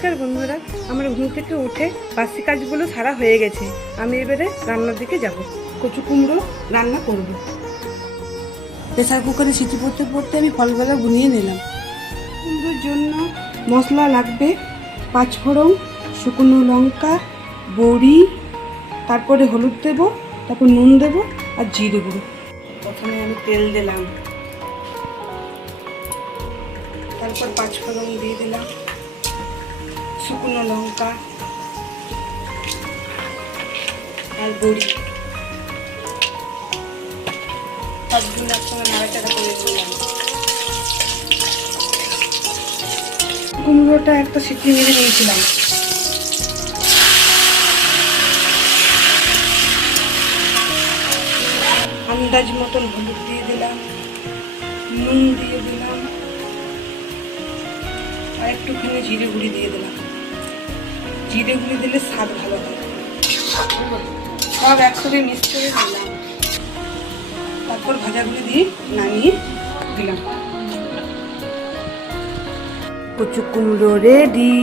নমস্কার বন্ধুরা, আমার ঘুম থেকে উঠে বাসি কাজগুলো সারা হয়ে গেছে। আমি এবারে রান্নার দিকে যাব। কচু কুমড়ো রান্না করব। প্রেসার কুকারে সিটি পড়তে পড়তে আমি ফলগুলো বুনিয়ে নিলাম। কুমড়োর জন্য মশলা লাগবে 5 ফোড়ন, শুকনো লঙ্কা, বড়ি, তারপরে হলুদ দেবো, তারপর নুন দেবো আর জিরে গুঁড়ো। প্রথমে আমি তেল দিলাম, তারপর 5 ফোড়ন দিয়ে দিলাম, শুকনো লঙ্কা আর বড়ি, সবগুলো একসঙ্গে নাড়াচাড়া করে দিলাম। কুমড়োটা একটা সিটি মেরে নিয়েছিলাম। আন্দাজ মতন হলুদ দিয়ে দিলাম, নুন দিয়ে দিলাম আর একটুখানি জিরে গুঁড়ি দিয়ে দিলাম। জিরে গুঁড়ি দিলে স্বাদ ভালো হয়। সব একসাথে মিক্স করে দিলাম, তারপর ভাজাগুলি দিয়ে নামিয়ে দিলাম। কচু কুমড়ো রেডি।